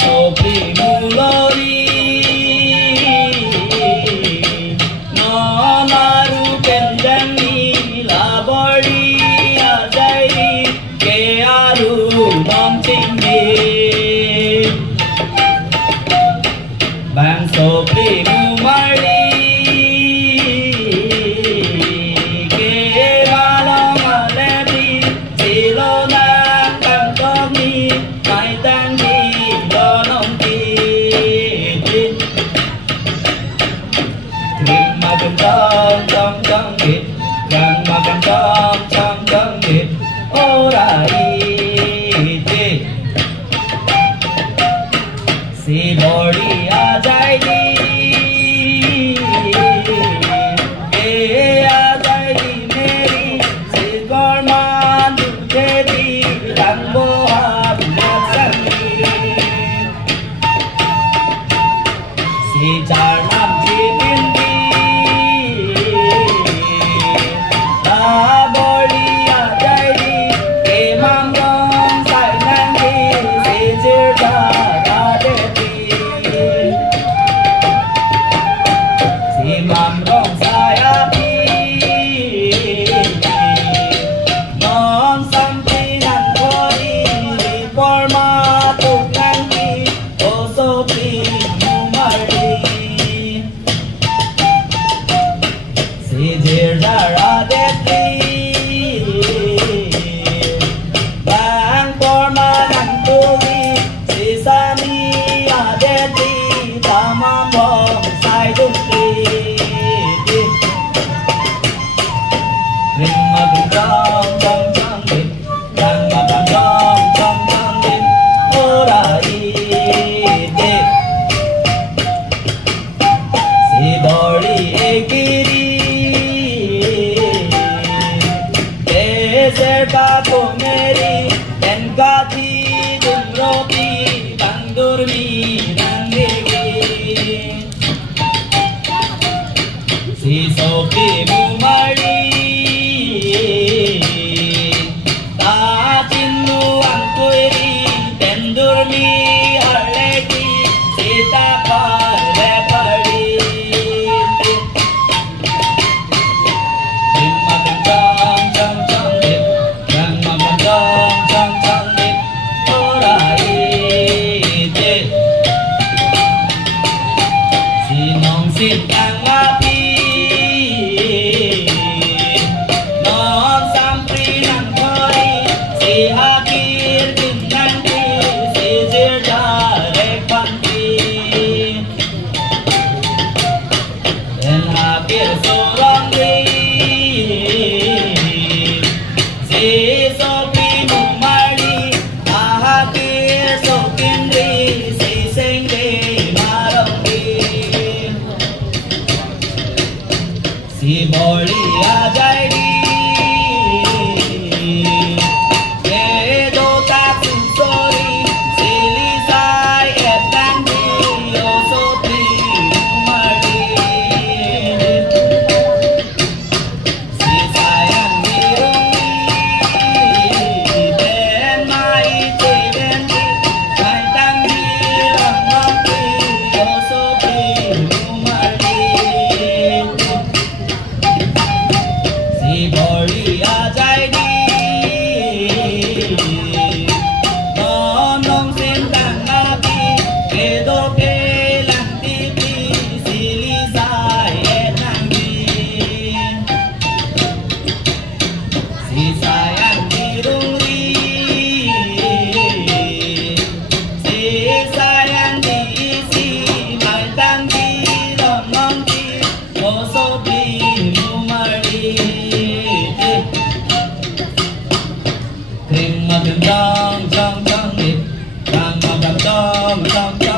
sopli mulori no maru kendani labori ajai ke aru non chingi bang sopli mumari trong nghiệp rằng mà càng trong nghiệp ô ra đi si body a jai đi a jai đi meri si gorman dukhe di rang bo ha sang si char nam chi bin si sopli mumari ta chinnu angkuri tendur mi harleki sita par pari dimma gam cham dip gamma gam cham dip orai de si nong sin ang api si boli a jai đi ke do ta sin sori si li sai et dan di yo so ti mari si sai an di rong ben mai te ben di sai tang di ram nam ti yo so ti mari body a jai đi non xin tang na pi ke do ke lang ti pi si li sai et nang di si sai an di rung ri si sai an di si mai tang di ram nam ti o so pi mu mari trong dip, trong dip, trong